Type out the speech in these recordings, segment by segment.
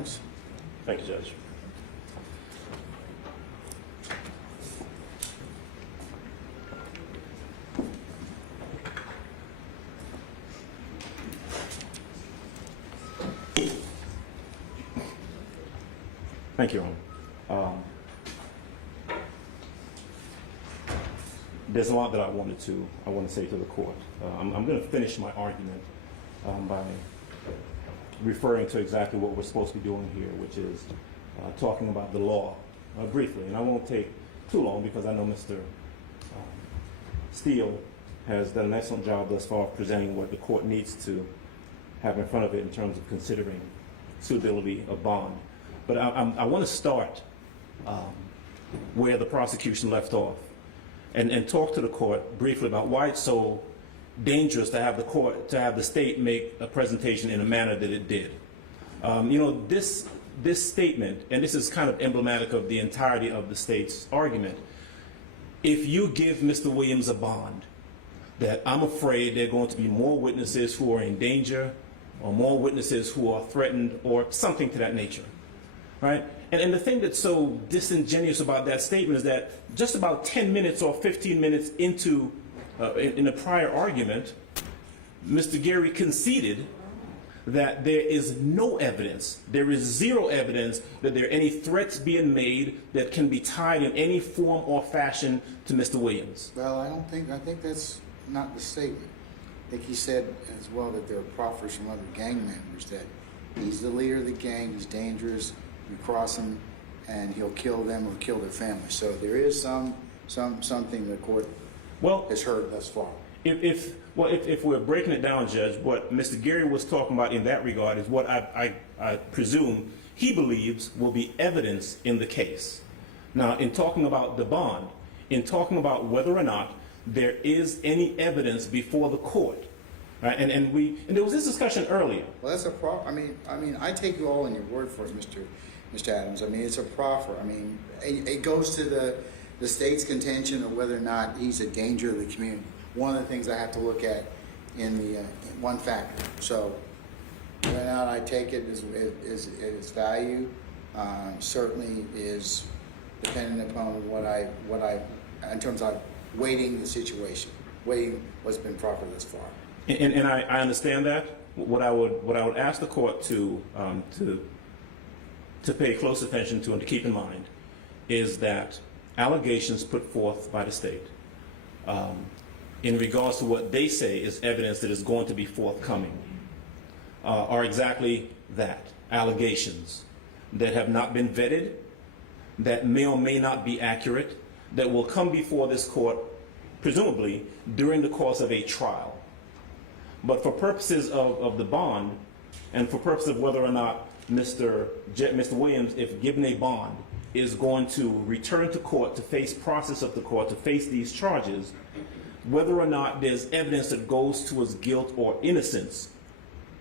Adams. Thank you, Judge. Thank you, Your Honor. There's a lot that I want to say to the court. I'm going to finish my argument by referring to exactly what we're supposed to be doing here, which is talking about the law briefly. And I won't take too long because I know Mr. Steele has done an excellent job thus far of presenting what the court needs to have in front of it in terms of considering suitability of bond. But I want to start where the prosecution left off and talk to the court briefly about why it's so dangerous to have the state make a presentation in a manner that it did. You know, this statement, and this is kind of emblematic of the entirety of the state's argument. If you give Mr. Williams a bond, that I'm afraid there are going to be more witnesses who are in danger, or more witnesses who are threatened, or something to that nature, right? And the thing that's so disingenuous about that statement is that just about 10 minutes or 15 minutes into in a prior argument, Mr. Gary conceded that there is no evidence, there is zero evidence that there are any threats being made that can be tied in any form or fashion to Mr. Williams. Well, I think that's not the statement. I think he said as well that there are proffers from other gang members that he's the leader of the gang, he's dangerous, you cross him and he'll kill them or kill their family. So there is something the court has heard thus far. If we're breaking it down, Judge, what Mr. Gary was talking about in that regard is what I presume he believes will be evidence in the case. Now, in talking about the bond, in talking about whether or not there is any evidence before the court, right? And there was this discussion earlier. Well, that's a problem. I mean, I take you all in your word for it, Mr. Adams. I mean, it's a proffer. I mean, it goes to the state's contention of whether or not he's a danger to the community. One of the things I have to look at in the one factor. So, whether or not I take it as its value certainly is dependent upon what I in terms of weighting the situation, weighing what's been proffered thus far. And I understand that. What I would ask the court to pay close attention to and to keep in mind is that allegations put forth by the state in regards to what they say is evidence that is going to be forthcoming are exactly that, allegations that have not been vetted, that may or may not be accurate, that will come before this court presumably during the course of a trial. But for purposes of the bond and for purposes of whether or not Mr. Williams, if given a bond, is going to return to court to face process of the court, to face these charges, whether or not there's evidence that goes to his guilt or innocence,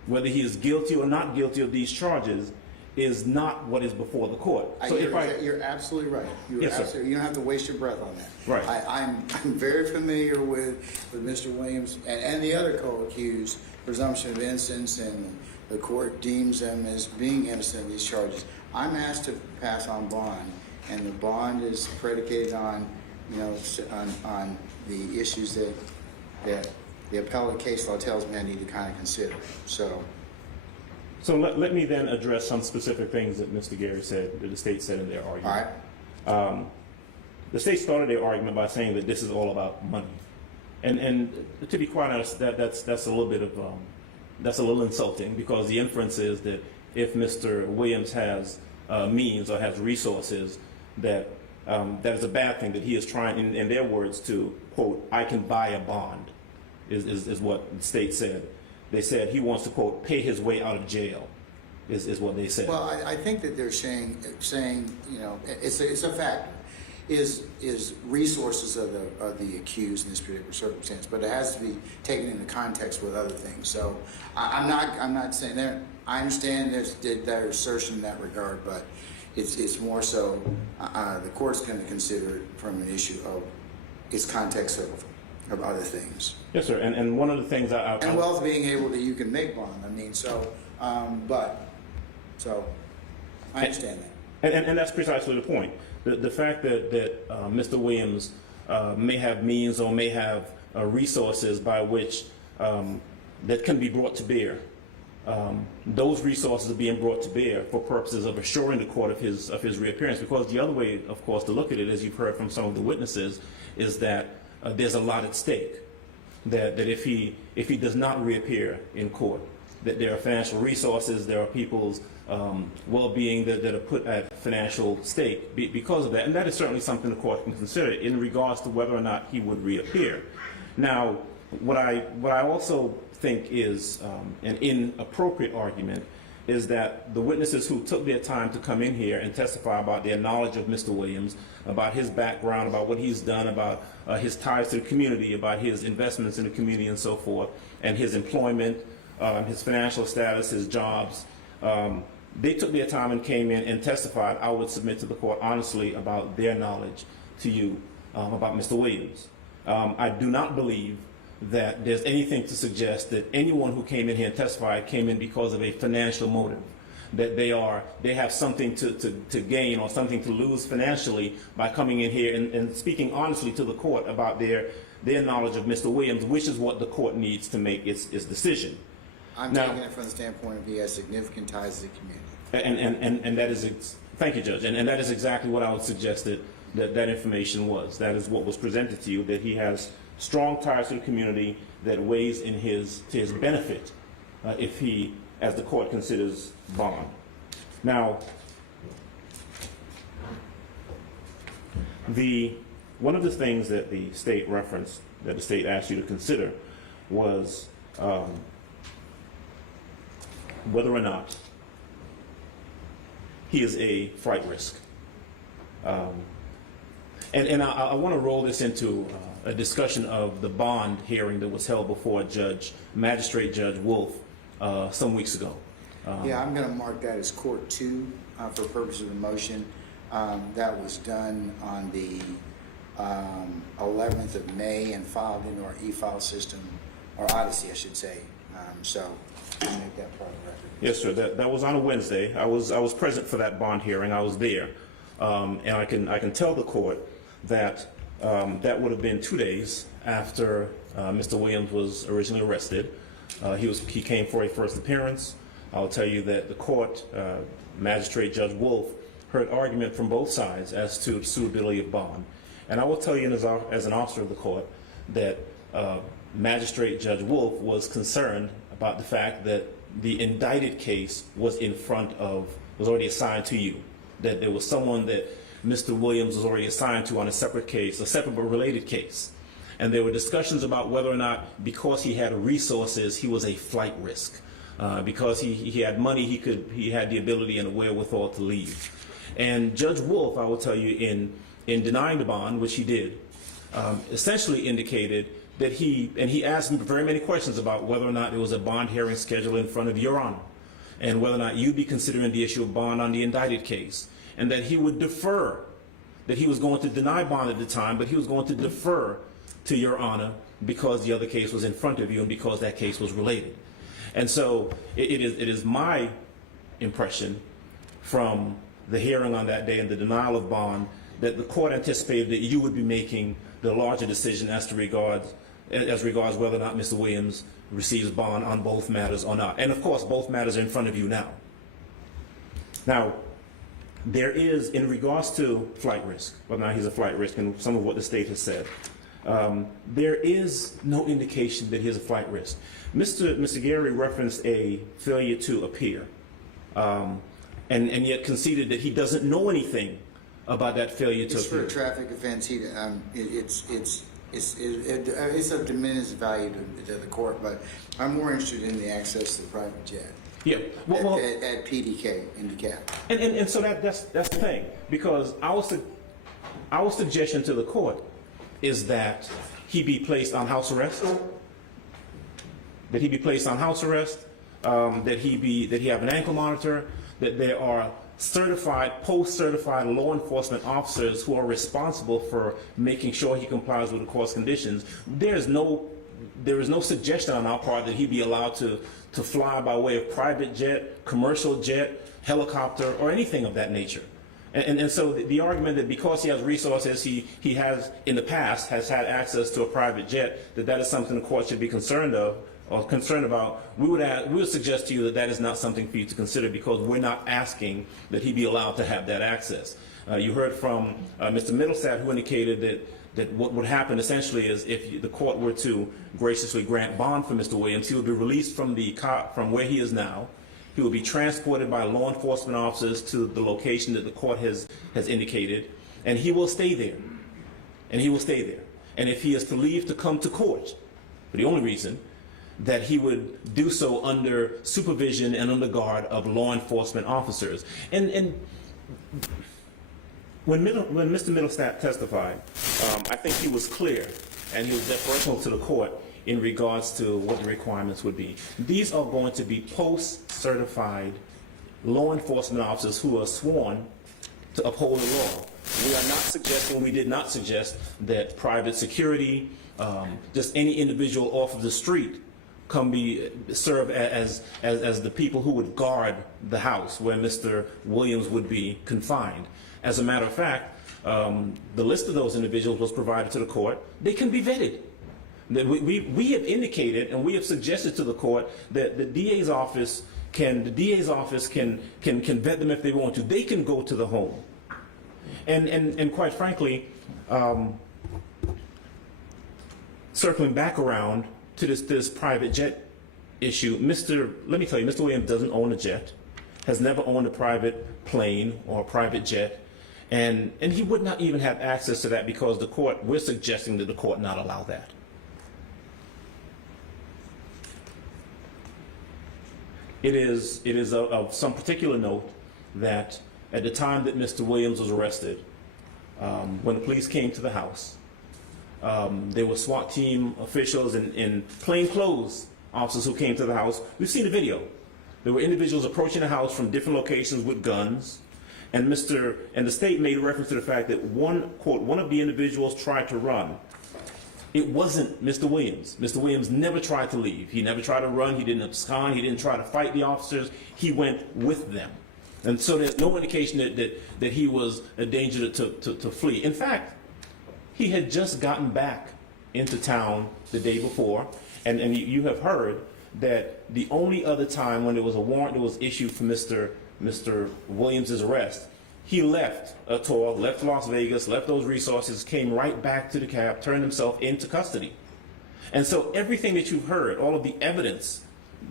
whether he is guilty or not guilty of these charges, is not what is before the court. So You're absolutely right. Yes, sir. You don't have to waste your breath on that. Right. I'm very familiar with Mr. Williams and the other co-accused, presumption of innocence, and the court deems them as being innocent of these charges. I'm asked to pass on bond, and the bond is predicated on, on the issues that the appellate case law tells me I need to kind of consider. So let me then address some specific things that Mr. Gary said, that the state said in their argument. All right. The state started their argument by saying that this is all about money, and to be quite honest, that's a little bit of that's a little insulting, because the inference is that if Mr. Williams has means or has resources, that that is a bad thing, that he is trying, in their words, to quote, "I can buy a bond," is what the state said. They said he wants to, quote, "pay his way out of jail," is what they said. Well, I think that they're saying it's a factor, is resources of the accused in this particular circumstance, but it has to be taken into context with other things. So I'm not saying there. I understand there's their assertion in that regard, but it's more so the court's going to consider it from an issue of its context of other things. Yes, sir. And one of the things and wealth being able to, you can make bond. I mean, I understand that. And that's precisely the point. The fact that Mr. Williams may have means or may have resources by which that can be brought to bear. Those resources are being brought to bear for purposes of assuring the court of his reappearance. Because the other way, of course, to look at it, as you've heard from some of the witnesses, is that there's a lot at stake. That if he does not reappear in court, that there are financial resources, there are people's well-being that are put at financial stake because of that. And that is certainly something the court can consider in regards to whether or not he would reappear. Now, what I also think is an inappropriate argument is that the witnesses who took their time to come in here and testify about their knowledge of Mr. Williams, about his background, about what he's done, about his ties to the community, about his investments in the community and so forth, and his employment, his financial status, his jobs, they took their time and came in and testified, I would submit to the court honestly, about their knowledge to you about Mr. Williams. I do not believe that there's anything to suggest that anyone who came in here and testified came in because of a financial motive, that they have something to gain or something to lose financially by coming in here and speaking honestly to the court about their knowledge of Mr. Williams, which is what the court needs to make its decision. I'm taking it from the standpoint of he has significant ties to the community. And that is, thank you, Judge, and that is exactly what I would suggest that information was. That is what was presented to you, that he has strong ties to the community that weighs in to his benefit if he, as the court considers, bond. Now, one of the things that the state referenced, that the state asked you to consider, was whether or not he is a flight risk. And I want to roll this into a discussion of the bond hearing that was held before Magistrate Judge Wolf some weeks ago. Yeah, I'm going to mark that as Court 2 for purpose of the motion. That was done on the 11th of May and filed into our e-file system, or Odyssey, I should say. So I'll make that part of the record. Yes, sir. That was on a Wednesday. I was present for that bond hearing. I was there, and I can tell the court that that would have been 2 days after Mr. Williams was originally arrested. He came for a first appearance. I'll tell you that the court, Magistrate Judge Wolf, heard argument from both sides as to the suitability of bond. And I will tell you as an officer of the court that Magistrate Judge Wolf was concerned about the fact that the indicted case was already assigned to you, that there was someone that Mr. Williams was already assigned to on a separate case, a separate but related case. And there were discussions about whether or not, because he had resources, he was a flight risk. Because he had money, he had the ability and the wherewithal to leave. And Judge Wolf, I will tell you, in denying the bond, which he did, essentially indicated that he asked me very many questions about whether or not there was a bond hearing scheduled in front of Your Honor, and whether or not you'd be considering the issue of bond on the indicted case, and that he would defer, that he was going to deny bond at the time, but he was going to defer to Your Honor because the other case was in front of you and because that case was related. And so it is my impression from the hearing on that day and the denial of bond that the court anticipated that you would be making the larger decision as regards whether or not Mr. Williams receives bond on both matters or not. And of course, both matters are in front of you now. Now, there is, in regards to flight risk, whether or not he's a flight risk, and some of what the state has said, there is no indication that he's a flight risk. Mr. Gary referenced a failure to appear, and yet conceded that he doesn't know anything about that failure to appear. It's for a traffic offense. It's of diminished value to the court, but I'm more interested in the access to the private jet. Yeah, at PDK in DeKalb. And so that's the thing, because our suggestion to the court is that he be placed on house arrest. That he be placed on house arrest. That he have an ankle monitor. That there are certified, post-certified law enforcement officers who are responsible for making sure he complies with the court's conditions. There is no suggestion on our part that he be allowed to to fly by way of private jet, commercial jet, helicopter, or anything of that nature. And so the argument that because he has resources, he has in the past has had access to a private jet, that is something the court should be concerned of or concerned about, we would suggest to you that that is not something for you to consider, because we're not asking that he be allowed to have that access. You heard from Mr. Middlestat, who indicated that what would happen essentially is if the court were to graciously grant bond for Mr. Williams, he would be released from from where he is now. He will be transported by law enforcement officers to the location that the court has indicated, and he will stay there. And he will stay there. And if he is to leave to come to court, for the only reason, that he would do so under supervision and under guard of law enforcement officers. And when Mr. Middlestat testified, I think he was clear, and he was deferential to the court in regards to what the requirements would be. These are going to be post-certified law enforcement officers who are sworn to uphold the law. We are not suggesting, we did not suggest that private security, just any individual off of the street, serve as the people who would guard the house where Mr. Williams would be confined. As a matter of fact, the list of those individuals was provided to the court. They can be vetted. We have indicated and we have suggested to the court that the DA's office can vet them if they want to. They can go to the home. And quite frankly, circling back around to this private jet issue, let me tell you, Mr. Williams doesn't own a jet, has never owned a private plane or a private jet, and he would not even have access to that because we're suggesting that the court not allow that. It is of some particular note that at the time that Mr. Williams was arrested, when the police came to the house, there were SWAT team officials and plainclothes officers who came to the house. We've seen the video. There were individuals approaching the house from different locations with guns, and the state made reference to the fact that one of the individuals tried to run. It wasn't Mr. Williams. Mr. Williams never tried to leave. He never tried to run. He didn't abscond. He didn't try to fight the officers. He went with them. And so there's no indication that he was a danger to flee. In fact, he had just gotten back into town the day before, and you have heard that the only other time when there was a warrant that was issued for Mr. Williams' arrest, he left a tour, left Las Vegas, left those resources, came right back to the cab, turned himself into custody. And so everything that you've heard, all of the evidence,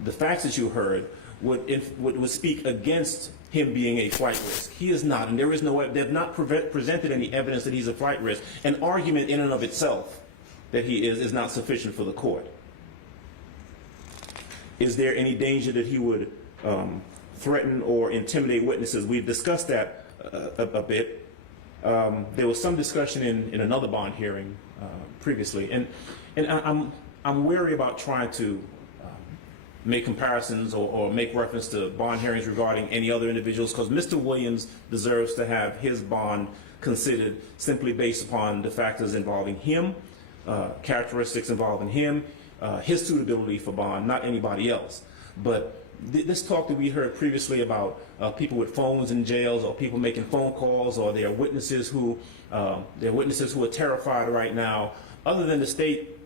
the facts that you heard, would speak against him being a flight risk. He is not, and they have not presented any evidence that he's a flight risk. An argument in and of itself that he is not sufficient for the court. Is there any danger that he would threaten or intimidate witnesses? We've discussed that a bit. There was some discussion in another bond hearing previously, and I'm wary about trying to make comparisons or make reference to bond hearings regarding any other individuals, because Mr. Williams deserves to have his bond considered simply based upon the factors involving him, characteristics involving him, his suitability for bond, not anybody else. But this talk that we heard previously about people with phones in jails, or people making phone calls, or there are witnesses who are terrified right now, other than the state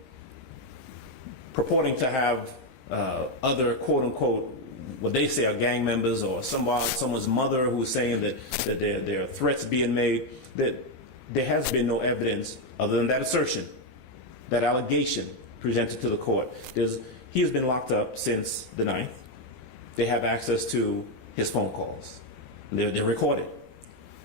purporting to have other quote-unquote, what they say are gang members, or someone's mother who's saying that there are threats being made, that there has been no evidence other than that assertion, that allegation presented to the court. He has been locked up since the 9th. They have access to his phone calls. They're recorded.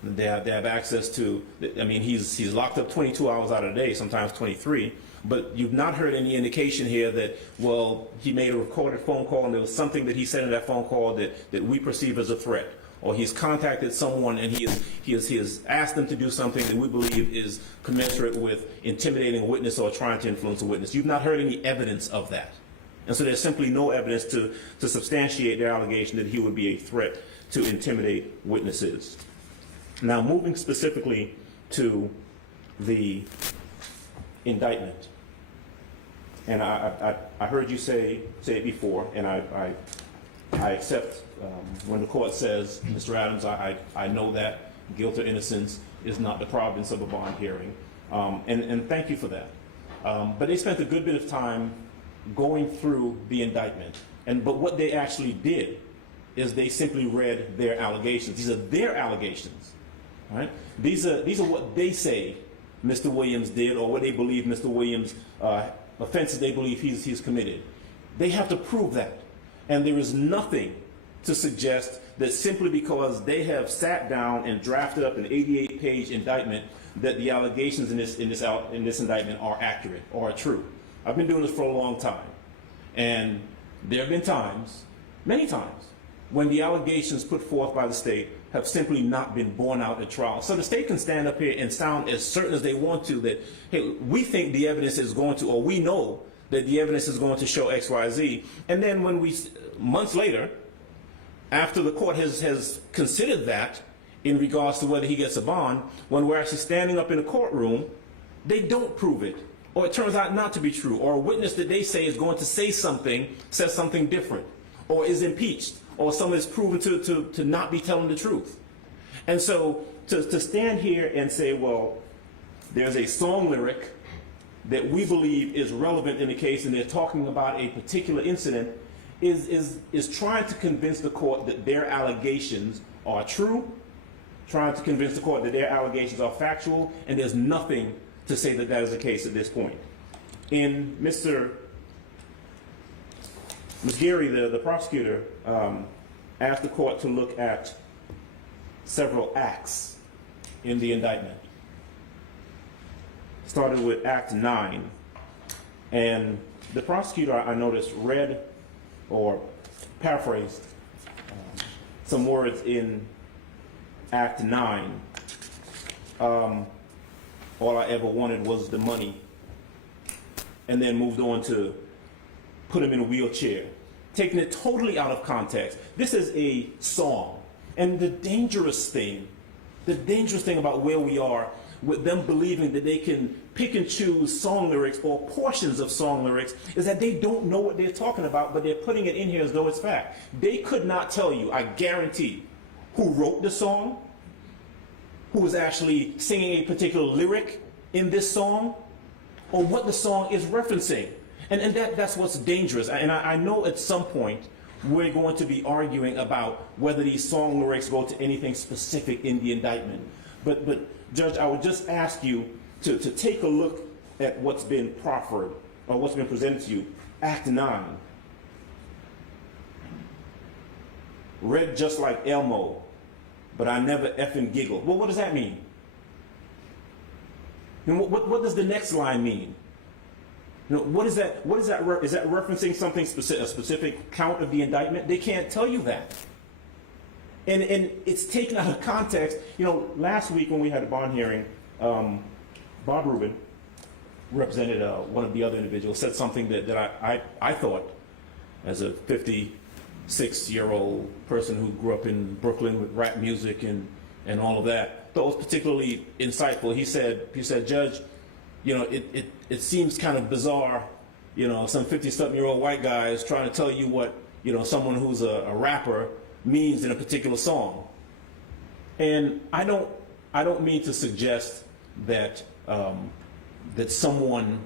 They have access to, I mean, he's locked up 22 hours out of the day, sometimes 23, but you've not heard any indication here that, well, he made a recorded phone call and there was something that he said in that phone call that we perceive as a threat, or he's contacted someone and he has asked them to do something that we believe is commensurate with intimidating a witness or trying to influence a witness. You've not heard any evidence of that. And so there's simply no evidence to substantiate their allegation that he would be a threat to intimidate witnesses. Now, moving specifically to the indictment. And I heard you say it before, and I accept when the court says, Mr. Adams, I know that guilt or innocence is not the province of a bond hearing, and thank you for that. But they spent a good bit of time going through the indictment, but what they actually did is they simply read their allegations. These are their allegations, right? These are what they say Mr. Williams did, or what they believe Mr. Williams offenses they believe he's committed. They have to prove that, and there is nothing to suggest that simply because they have sat down and drafted up an 88-page indictment that the allegations in this indictment are accurate or are true. I've been doing this for a long time, and there have been times, many times, when the allegations put forth by the state have simply not been borne out at trial. So the state can stand up here and sound as certain as they want to that, hey, we think the evidence is going to, or we know that the evidence is going to show X, Y, Z. And then when months later, after the court has considered that in regards to whether he gets a bond, when we're actually standing up in a courtroom, they don't prove it. Or it turns out not to be true. Or a witness that they say is going to say something, says something different. Or is impeached. Or someone is proven to not be telling the truth. And so to stand here and say, well, there's a song lyric that we believe is relevant in the case and they're talking about a particular incident is trying to convince the court that their allegations are true, trying to convince the court that their allegations are factual, and there's nothing to say that that is the case at this point. In Mr. Gary, the prosecutor, asked the court to look at several acts in the indictment. Started with Act 9. And the prosecutor, I noticed, read or paraphrased some words in Act 9. All I ever wanted was the money. And then moved on to put him in a wheelchair, taking it totally out of context. This is a song. And the dangerous thing about where we are with them believing that they can pick and choose song lyrics or portions of song lyrics is that they don't know what they're talking about, but they're putting it in here as though it's fact. They could not tell you, I guarantee, who wrote the song, who was actually singing a particular lyric in this song, or what the song is referencing. And that's what's dangerous. And I know at some point we're going to be arguing about whether these song lyrics go to anything specific in the indictment. But Judge, I would just ask you to take a look at what's been proffered, or what's been presented to you. Act 9. Read just like Elmo, but I never effing giggle. Well, what does that mean? And what does the next line mean? You know, what is that? Is that referencing something specific, a specific count of the indictment? They can't tell you that. And it's taken out of context. You know, last week when we had a bond hearing, Bob Rubin represented one of the other individuals, said something that I thought, as a 56-year-old person who grew up in Brooklyn with rap music and all of that, thought was particularly insightful. He said, Judge, you know, it seems kind of bizarre, you know, some 50-something-year-old white guy is trying to tell you what, you know, someone who's a rapper means in a particular song. And I don't mean to suggest that some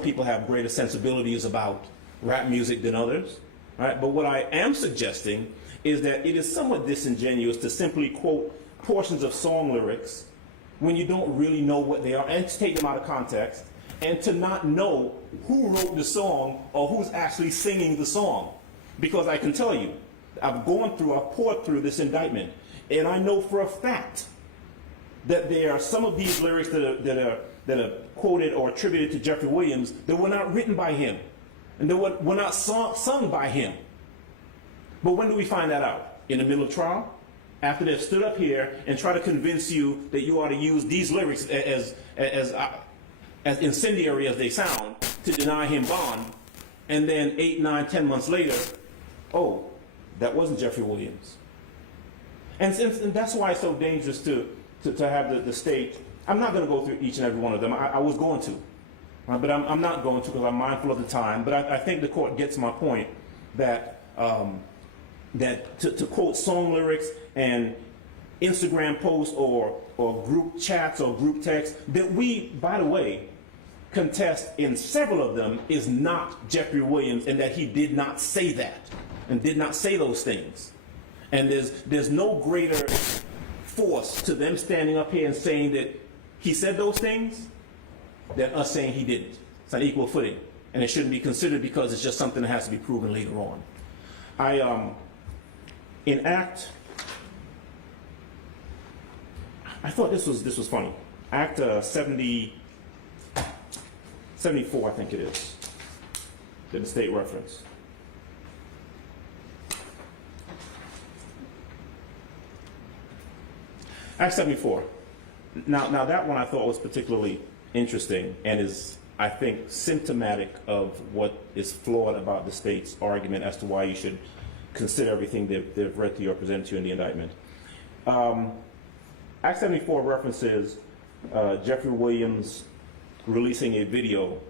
people have greater sensibilities about rap music than others, right? But what I am suggesting is that it is somewhat disingenuous to simply quote portions of song lyrics when you don't really know what they are, and to take them out of context, and to not know who wrote the song or who's actually singing the song. Because I can tell you, I've poured through this indictment, and I know for a fact that there are some of these lyrics that are quoted or attributed to Jeffery Williams that were not written by him, and that were not sung by him. But when do we find that out? In the middle of trial? After they've stood up here and try to convince you that you ought to use these lyrics as incendiary as they sound to deny him bond, and then 8, 9, 10 months later, oh, that wasn't Jeffery Williams. And that's why it's so dangerous to have the state. I'm not going to go through each and every one of them. I was going to. But I'm not going to, because I'm mindful of the time. But I think the court gets my point that that to quote song lyrics and Instagram posts or group chats or group texts that we, by the way, contest in several of them is not Jeffery Williams, and that he did not say that and did not say those things. And there's no greater force to them standing up here and saying that he said those things than us saying he didn't. It's on equal footing, and it shouldn't be considered because it's just something that has to be proven later on. In Act, I thought this was funny. Act 74, I think it is, that the state reference. Act 74. Now that one I thought was particularly interesting and is, I think, symptomatic of what is flawed about the state's argument as to why you should consider everything they've read to you or presented to you in the indictment. Act 74 references Jeffery Williams releasing a video.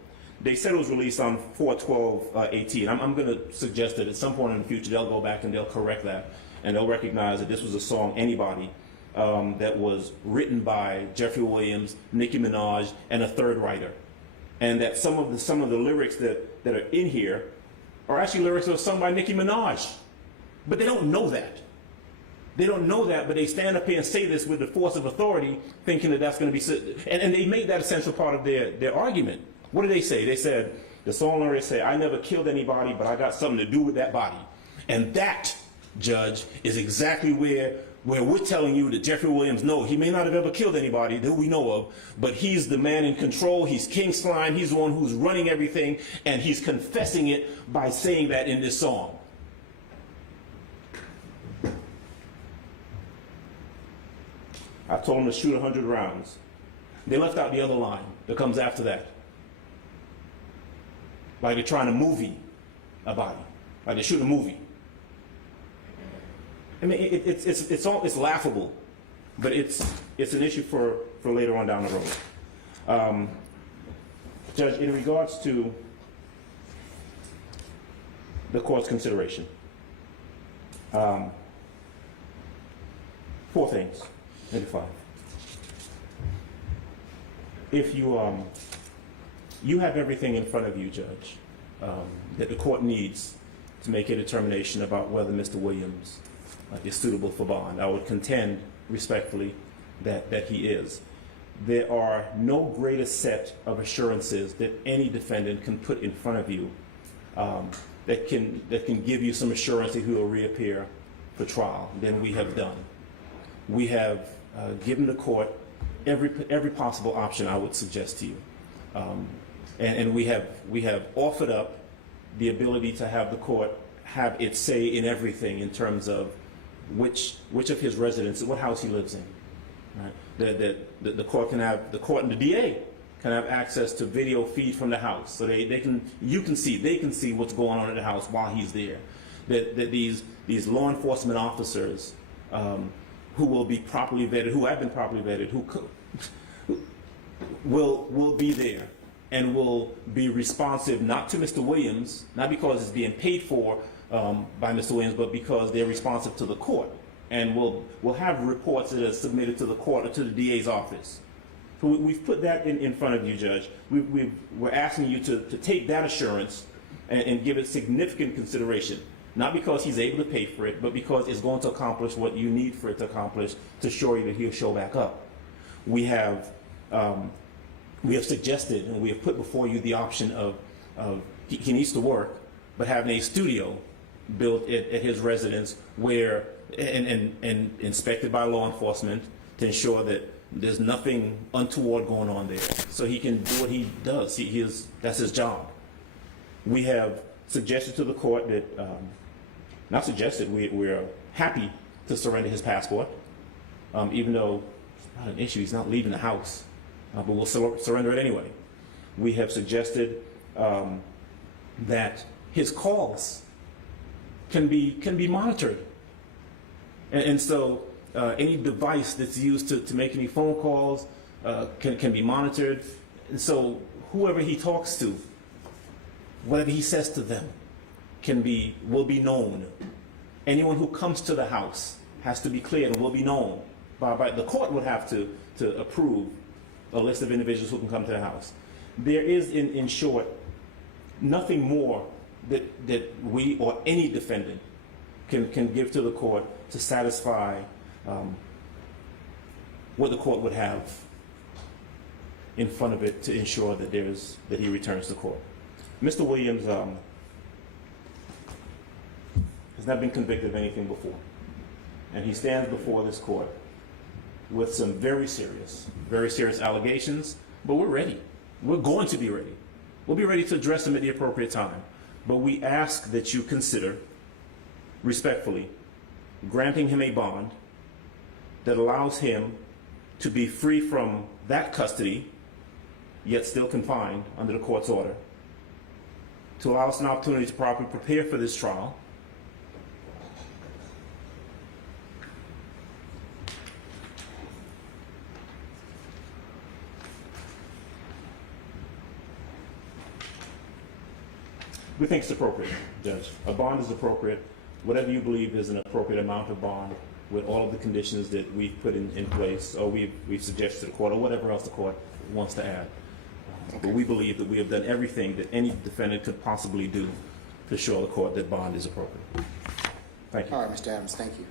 They said it was released on 4/12/18. I'm going to suggest that at some point in the future they'll go back and they'll correct that, and they'll recognize that this was a song, Anybody, that was written by Jeffery Williams, Nicki Minaj, and a third writer, and that some of the lyrics that are in here are actually lyrics that were sung by Nicki Minaj, but they don't know that. They don't know that, but they stand up here and say this with the force of authority, thinking that that's going to be, and they made that essential part of their argument. What did they say? They said, the song lyrics say, I never killed anybody, but I got something to do with that body. And that, Judge, is exactly where we're telling you that Jeffery Williams, no, he may not have ever killed anybody that we know of, but he's the man in control, he's King Slime, he's the one who's running everything, and he's confessing it by saying that in this song. I told him to shoot 100 rounds. They left out the other line that comes after that. Like they're trying to movie a body. Like they shoot a movie. I mean, it's laughable, but it's an issue for later on down the road. Judge, in regards to the court's consideration, 4 things. Maybe 5. If you have everything in front of you, Judge, that the court needs to make a determination about whether Mr. Williams is suitable for bond. I would contend respectfully that he is. There are no greater set of assurances that any defendant can put in front of you that can give you some assurance that he will reappear for trial than we have done. We have given the court every possible option I would suggest to you, and we have offered up the ability to have the court have its say in everything in terms of which of his residences, what house he lives in. Right? The court and the DA can have access to video feed from the house, so they can see what's going on in the house while he's there. That these law enforcement officers who will be properly vetted, who have been properly vetted, who will be there and will be responsive not to Mr. Williams, not because it's being paid for by Mr. Williams, but because they're responsive to the court, and will have reports that are submitted to the court or to the DA's office. So we've put that in front of you, Judge. We're asking you to take that assurance and give it significant consideration. Not because he's able to pay for it, but because it's going to accomplish what you need for it to accomplish to assure you that he'll show back up. We have suggested and we have put before you the option of he needs to work, but having a studio built at his residence where and inspected by law enforcement to ensure that there's nothing untoward going on there, so he can do what he does. That's his job. We have suggested to the court that. Not suggested, we're happy to surrender his passport, even though it's not an issue, he's not leaving the house, but we'll surrender it anyway. We have suggested that his calls can be monitored. And so any device that's used to make any phone calls can be monitored. And so whoever he talks to, whatever he says to them will be known. Anyone who comes to the house has to be cleared and will be known. By the court would have to approve a list of individuals who can come to the house. There is, in short, nothing more that we or any defendant can give to the court to satisfy what the court would have in front of it to ensure that he returns to court. Mr. Williams has not been convicted of anything before, and he stands before this court with some very serious allegations, but we're ready. We're going to be ready. We'll be ready to address them at the appropriate time, but we ask that you consider, respectfully, granting him a bond that allows him to be free from that custody, yet still confined under the court's order, to allow us an opportunity to properly prepare for this trial, we think it's appropriate, Judge. A bond is appropriate. Whatever you believe is an appropriate amount of bond with all of the conditions that we've put in place, or we've suggested to the court, or whatever else the court wants to add. But we believe that we have done everything that any defendant could possibly do to show the court that bond is appropriate. Thank you. All right, Mr. Adams, thank you.